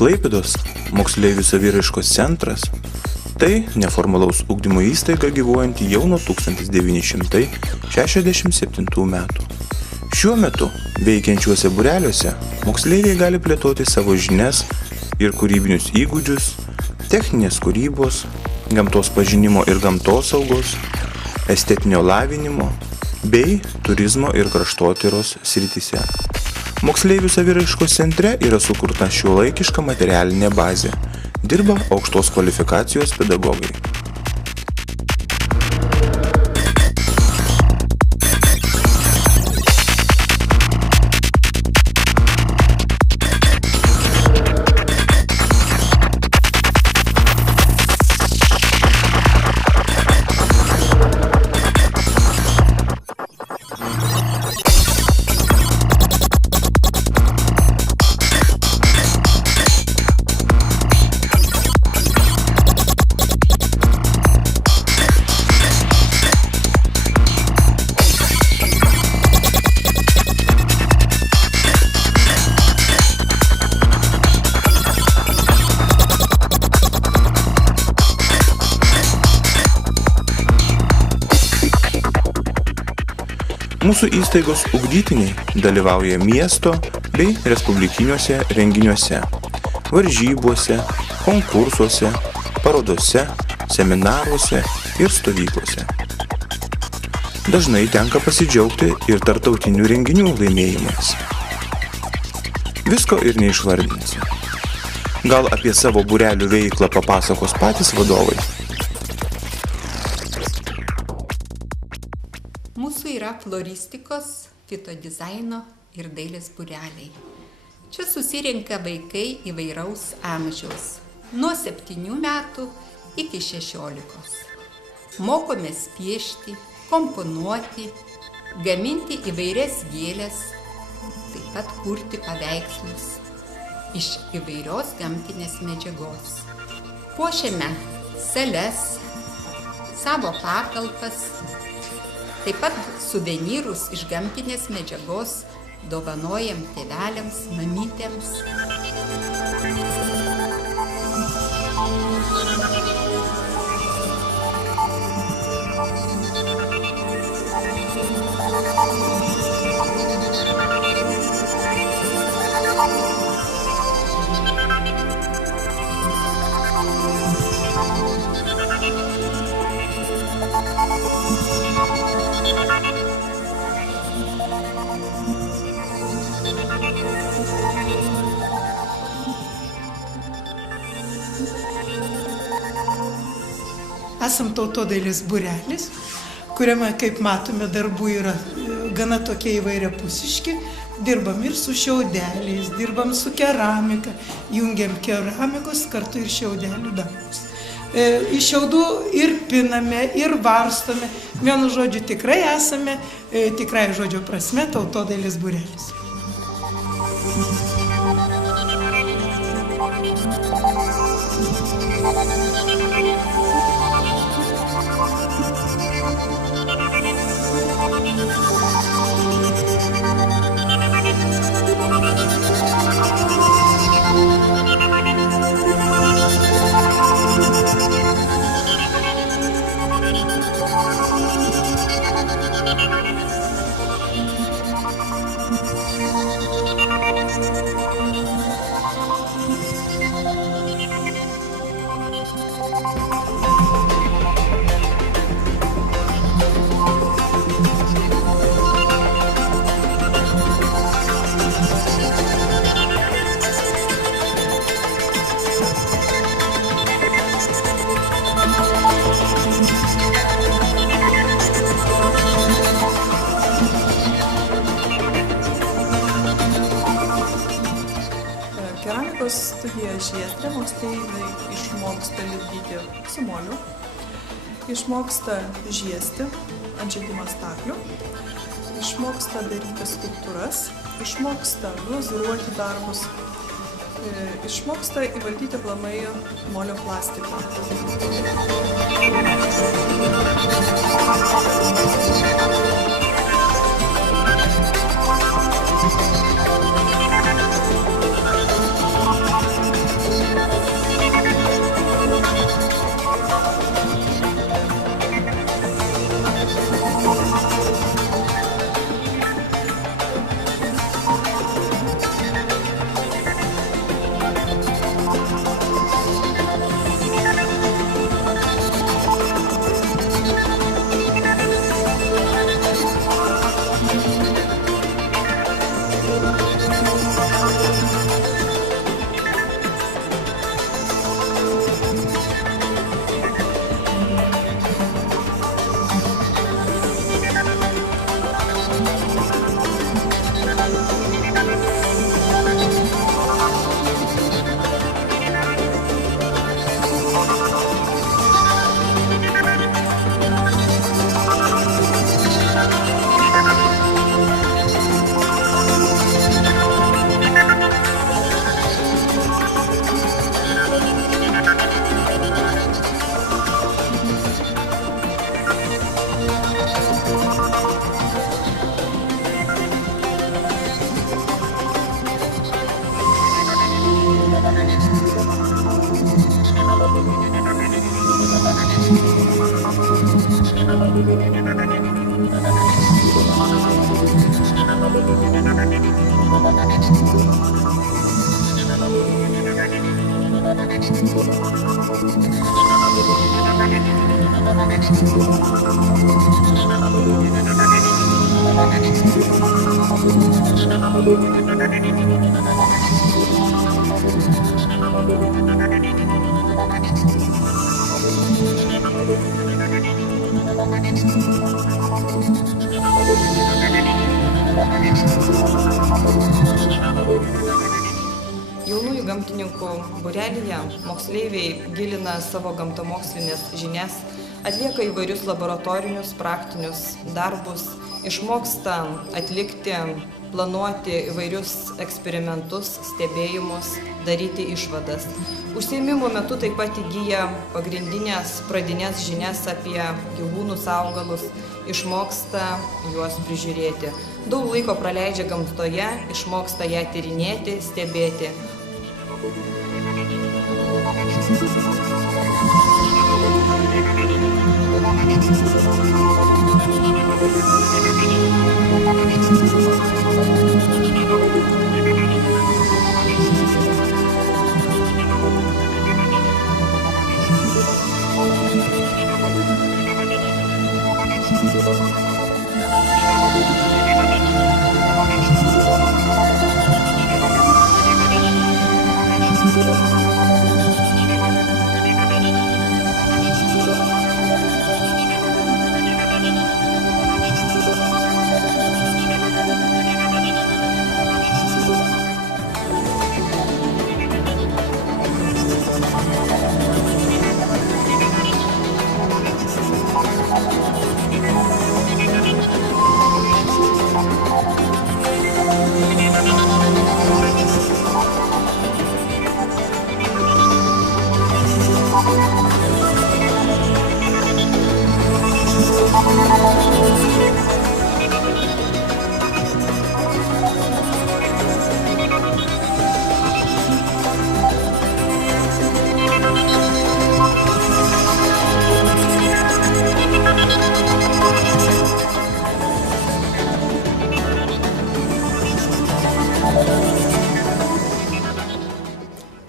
Klaipėdos moksleivių saviraiškos centras – tai neformalaus ugdymo įstaiga gyvuojanti jau nuo 1967 metų. Šiuo metu veikiančiuose būreliuose moksleiviai gali plėtoti savo žinias ir kūrybinius įgūdžius, techninės kūrybos, gamtos pažinimo ir gamtosaugos, estetinio lavinimo bei turizmo ir kraštotyros srityse. Moksleivių saviraiškos centre yra sukurta šiuolaikiška materialinė bazė. Dirba aukštos kvalifikacijos pedagogai. Mūsų įstaigos ugdytiniai dalyvauja miesto bei respublikiniuose renginiuose, varžybose, konkursuose, parodose, seminaruose ir stovyklose. Dažnai tenka pasidžiaugti ir tarptautinių renginių laimėjimais. Visko ir neišvardinsi. Gal apie savo būrelių veiklą papasakos patys vadovai? Mūsų yra floristikos, fitodizaino ir dailės būreliai. Čia susirenka vaikai įvairaus amžiaus, nuo 7 metų iki 16. Mokomės piešti, komponuoti, gaminti įvairias gėles, taip pat kurti paveikslus iš įvairios gamtinės medžiagos. Puošiame sales, savo patalpas, taip pat suvenyrus iš gamtinės medžiagos dovanojam tėveliams, mamytėms. Esam tautodailės būrelis, kuriame, kaip matome, darbų yra gana tokie įvairiapusiški. Dirbam ir su šiaudeliais, dirbam su keramika, jungiam keramikos kartu ir šiaudelių darbus. Iš šiaudų ir piname, ir varstome. Vienu žodžiu, tikrai esame, tikrai žodžio prasme, tautodailės būrelis. Keramikos studija Žiestre moksleiviai išmoksta lipdyti su moliu, išmoksta žiesti ant žiedimo staklių, išmoksta daryti skulptūras, išmoksta glazūruoti darbus, išmoksta įvaldyti aplamai molio plastiką. Jaunųjų gamtininkų būrelyje moksleiviai gilina savo gamtamokslinės žinias, atlieka įvairius laboratorinius, praktinius darbus, išmoksta atlikti, planuoti įvairius eksperimentus, stebėjimus, daryti išvadas. Užsiėmimo metu taip pat įgyja pagrindinės pradinės žinias apie gyvūnus, augalus, išmoksta juos prižiūrėti. Daug laiko praleidžia gamtoje, išmoksta ją tyrinėti, stebėti.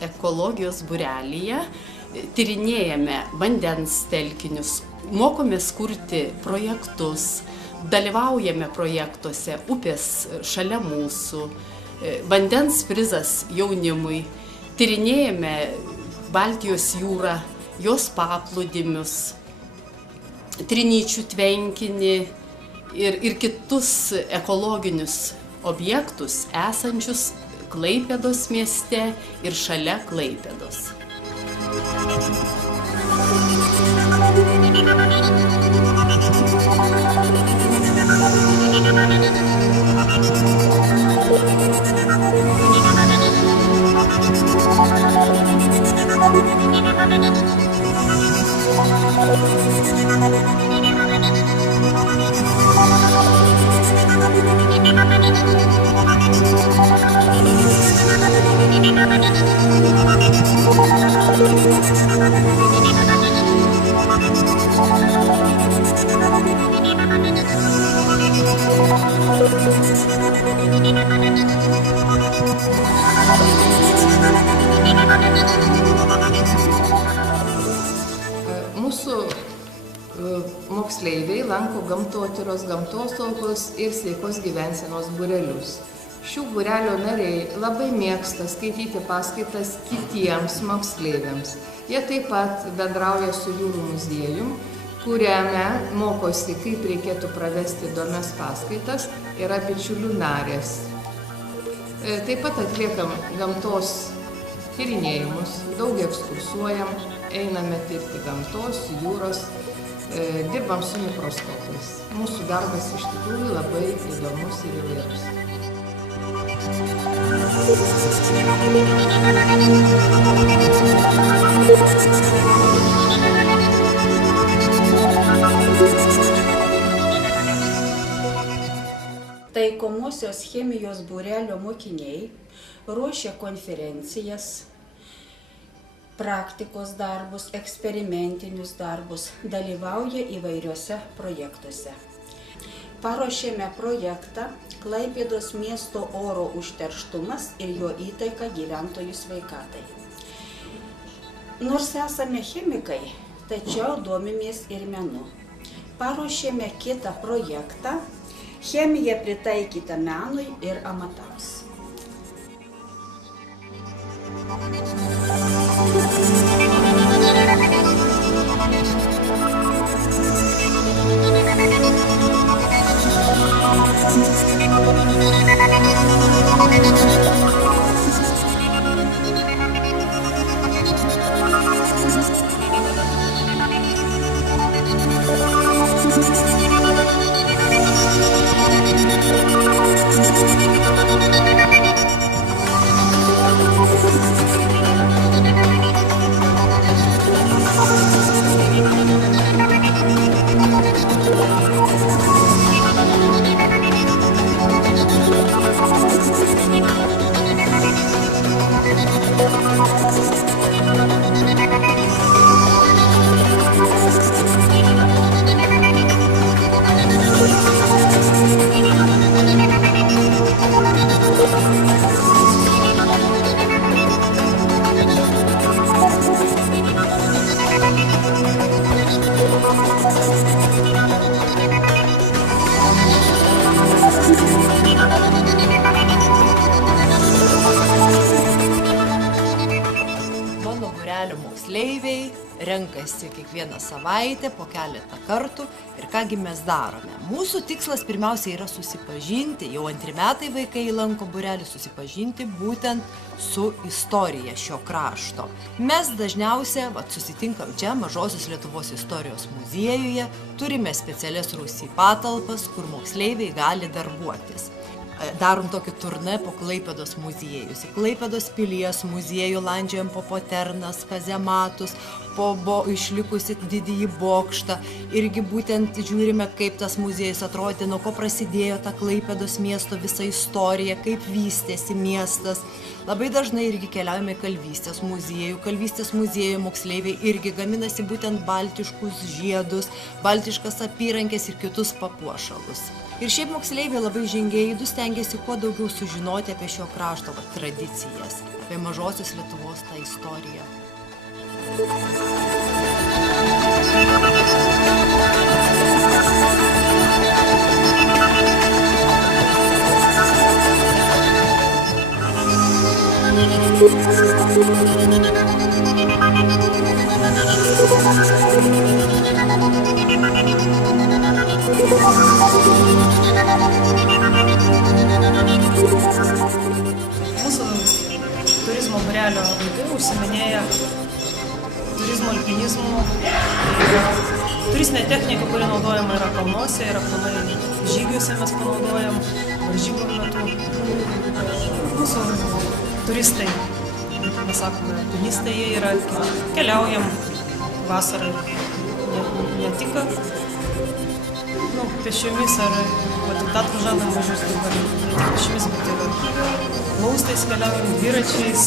Ekologijos būrelyje tyrinėjame vandens telkinius, mokomės kurti projektus, dalyvaujame projektuose, upės šalia mūsų, vandens prizas jaunimui, tyrinėjame Baltijos jūrą, jos paplūdimius, Trinyčių tvenkinį ir kitus ekologinius objektus esančius Klaipėdos mieste ir šalia Klaipėdos. Mūsų moksleiviai lanko gamtotyros, gamtosaugos ir sveikos gyvensenos būrelius. Šių būrelio nariai labai mėgsta skaityti paskaitas kitiems moksleiviams. Jie taip pat bendrauja su jūrų muziejum, kuriame mokosi, kaip reikėtų pravesti įdomias paskaitas, yra bičiulių narės. Taip pat atliekam gamtos tyrinėjimus, daug ekskursuojam, einame tirti gamtos, jūros, dirbam su mikroskopais. Mūsų darbas iš tikrųjų labai įdomus ir įvairus. Taikomosios chemijos būrelio mokiniai ruošia konferencijas, praktikos darbus, eksperimentinius darbus, dalyvauja įvairiuose projektuose. Paruošėme projektą Klaipėdos miesto oro užterštumas ir jo įtaika gyventojų sveikatai. Nors esame chemikai, tačiau domimės ir menu. Paruošėme kitą projektą Chemija pritaikyta menui ir amatams. Moksleiviai renkasi kiekvieną savaitę po keletą kartų ir kągi mes darome. Mūsų tikslas pirmiausia yra susipažinti, jau 2 metai vaikai lanko būrelį, susipažinti būtent su istorija šio krašto. Mes dažniausia susitinkam čia Mažosios Lietuvos istorijos muziejuje, turime specialias rūsy patalpas, kur moksleiviai gali darbuotis. Darom tokį turnė po Klaipėdos muziejus. Į Klaipėdos pilies muziejų landžiojam po Poternas, kazematus, po išlikusi didįjį bokštą. Irgi būtent žiūrime, kaip tas muziejus atrodė, nuo ko prasidėjo ta Klaipėdos miesto visa istorija, kaip vystėsi miestas. Labai dažnai irgi keliaujame į Kalvystės muziejų. Kalvystės muziejų moksleiviai irgi gaminasi būtent baltiškus žiedus, baltiškas apyrankės ir kitus papuošalus. Ir šiaip moksleiviai labai žingeidūs, stengiasi kuo daugiau sužinoti apie šio krašto tradicijas, apie Mažosios Lietuvos tą istoriją. Mūsų turizmo būrelio vaikai užsiiminėja turizmo alpinizmu. Turistinė technika, kuri naudojama yra kalnuose, yra planai žygiuose mes panaudojam, varžybų metu. Mūsų turistai, mes sakome, alpinistai, jie yra, keliaujam vasarą, ne tik pėsčiomis ar Tatrų žadam važiuos dabar, ne tik pėsčiomis, bet ir plaustais keliaujam, dviračiais.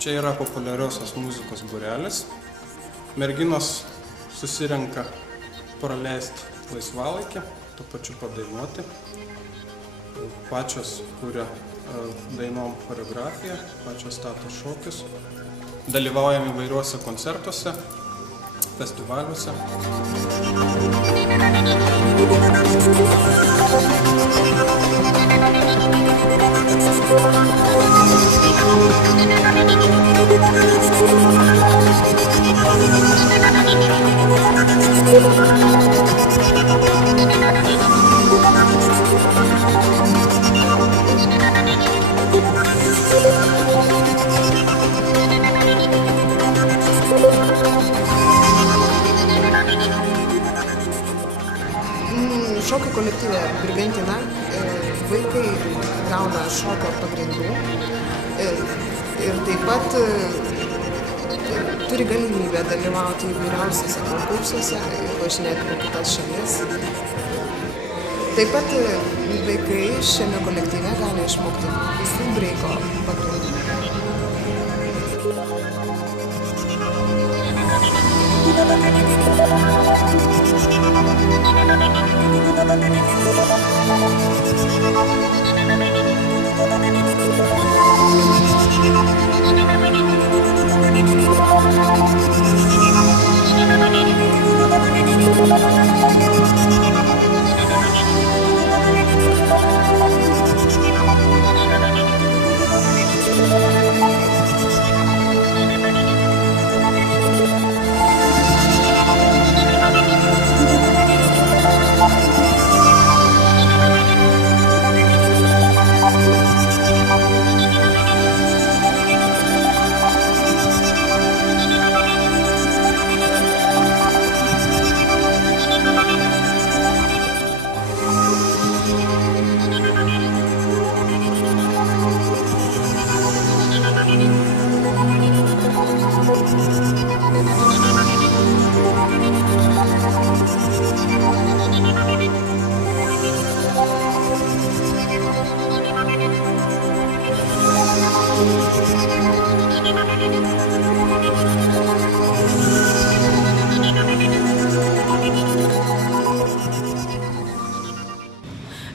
Čia yra populiariosios muzikos būrelis. Merginos susirenka praleisti laisvalaikį, tuo pačiu padainuoti. Pačios kuria dainom choreografiją, pačios stato šokius. Dalyvaujam įvairiuose koncertuose, festivaliuose. Šokio kolektyve Brigantina vaikai gauna šokio pagrindų ir taip pat turi galimybę dalyvauti įvairiausiuose konkursuose ir važinėti po kitas šalis. Taip pat vaikai šiame kolektyve gali išmokti visų breiko pagrindų.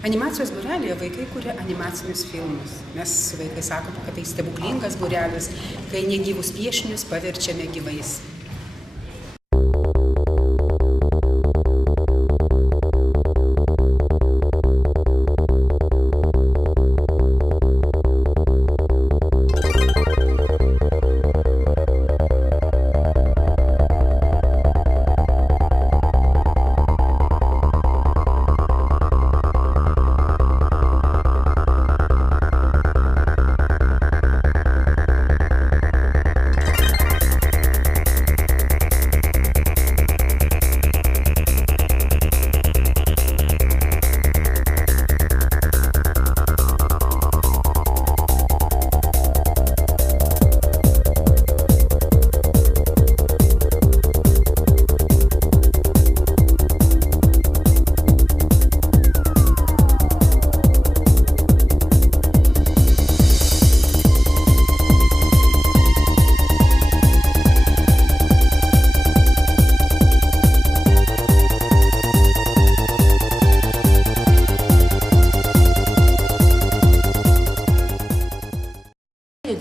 Animacijos būrelėje vaikai kuria animacinius filmus. Mes su vaikais sakome, kad tai stebuklingas būrelis, kai negyvus piešinius paverčiame gyvais.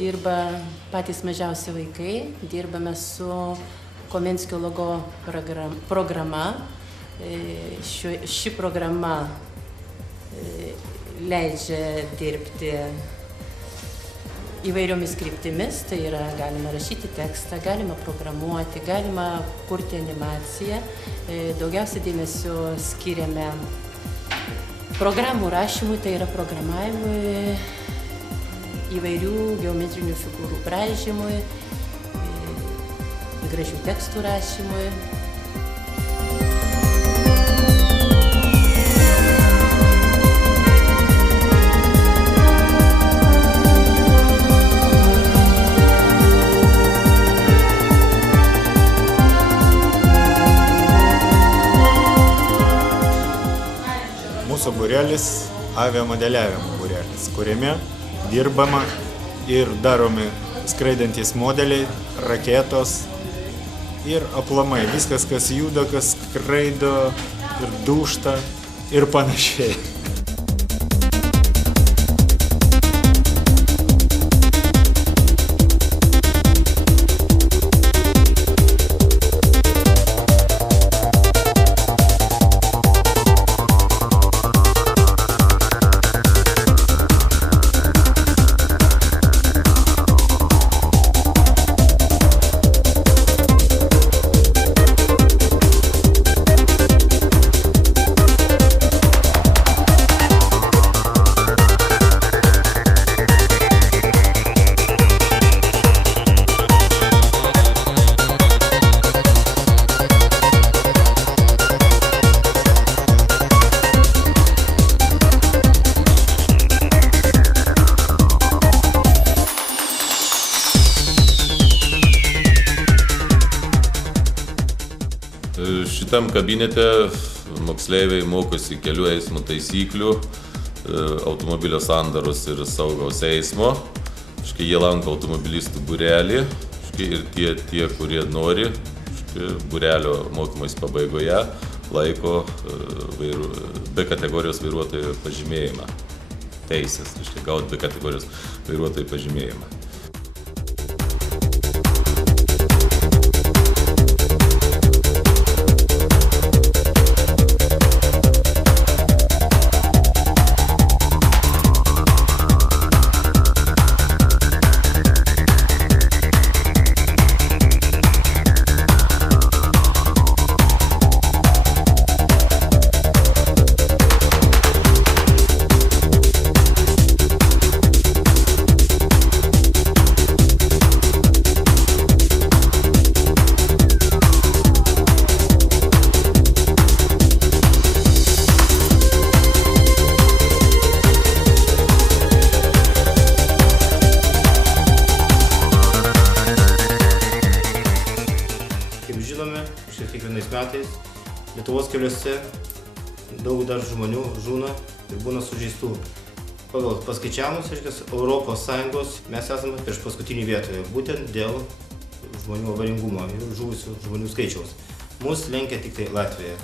Dirba patys mažiausi vaikai, dirbame su Komenskio logo programa. Ši programa leidžia dirbti įvairiomis kryptimis, tai yra galima rašyti tekstą, galima programuoti, galima kurti animaciją. Daugiausiai dėmesio skiriame programų rašymui, tai yra programavimui, įvairių geometrinių figūrų braižymui, gražių tekstų rašymui. Mūsų būrelis aviamodeliavimo būrelis, kuriame dirbama ir daromi skraidantys modeliai, raketos ir aplamai viskas, kas juda, kas skraido ir dūžta ir panašiai. Šitam kabinete moksleiviai mokosi kelių eismo taisyklių, automobilio sandaros ir saugaus eismo. Jie lanko automobilistų būrelį ir tie, kurie nori, būrelio mokymais pabaigoje laiko B kategorijos vairuotojo pažymėjimą. Teisės, gauti B kategorijos vairuotojo pažymėjimą. Kiekvienais metais Lietuvos keliuose daug dar žmonių žūna ir būna sužeistų. Pagal paskaičiavimus, Europos Sąjungos mes esame prieš paskutinį vietoje, būtent dėl žmonių avaringumo ir žuvusių žmonių skaičiaus. Mus lenkia tik tai Latvija.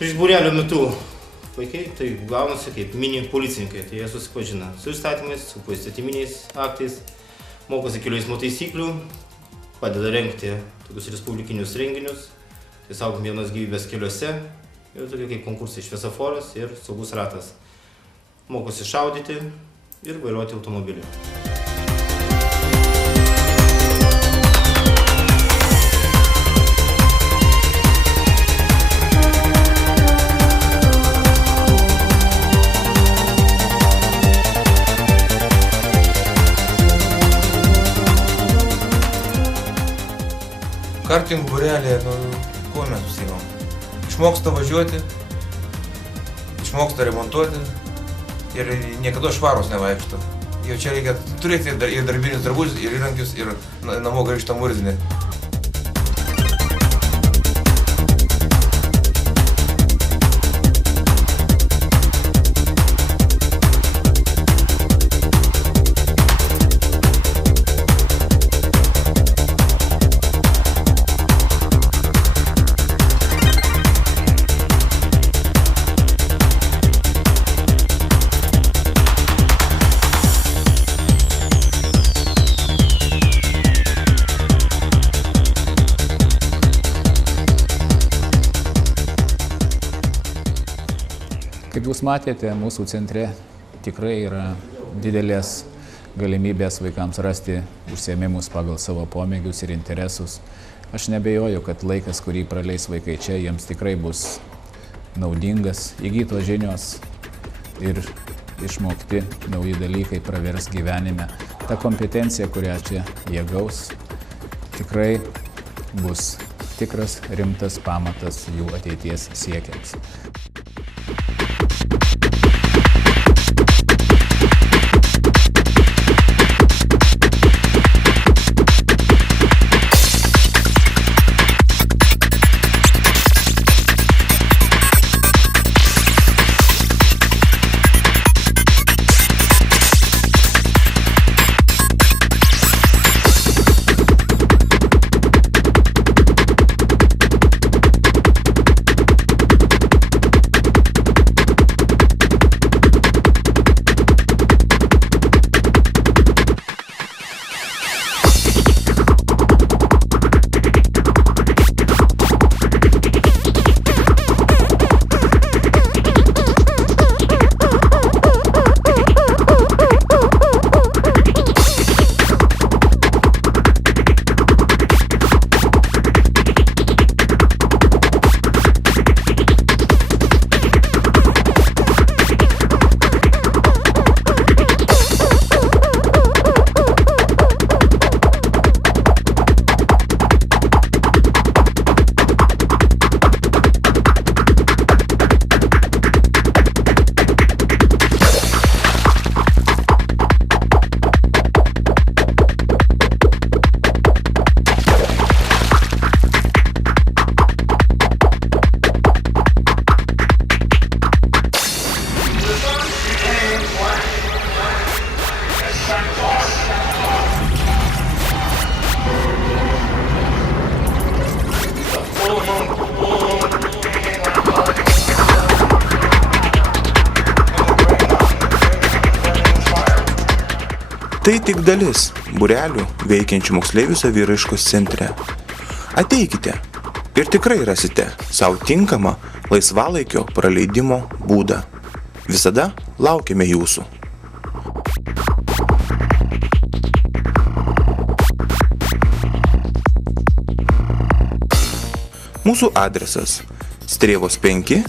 Prieš būrelio metu vaikai tai gaunasi kaip mini policininkai, tai jie susipažina su įstatymais, su poįstatyminiais aktais, mokosi kelių eismo taisyklių, padeda rengti tokius respublikinius renginius, tai saugom vienos gyvybės keliuose ir tokie kaip konkursai šviesoforas ir saugus ratas. Mokosi šaudyti ir vairuoti automobilį. Karting būrelė, kuo mes užsiimam? Išmoksta važiuoti, išmoksta remontuoti ir niekada švarus nevaikšto. Jau čia reikia turėti ir darbinius drabužius, ir įrankius, ir namo grįžtą murzinį. Kaip jūs matėte, mūsų centre tikrai yra didelės galimybės vaikams rasti užsiėmimus pagal savo pomėgius ir interesus. Aš nebejoju, kad laikas, kurį praleis vaikai čia, jiems tikrai bus naudingas, įgytos žinios ir išmokti nauji dalykai pravers gyvenime. Ta kompetencija, kurią čia jie gaus, tikrai bus tikras rimtas pamatas jų ateities siekiams. Tai tik dalis būrelių veikiančių moksleivių saviraiškos centre. Ateikite ir tikrai rasite savo tinkamą laisvalaikio praleidimo būdą. Visada laukiame jūsų. Mūsų adresas Strėvos 5,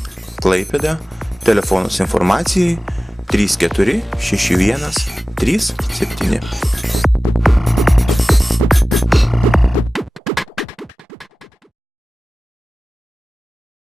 Klaipėda, telefonas informacijai 34 61 37.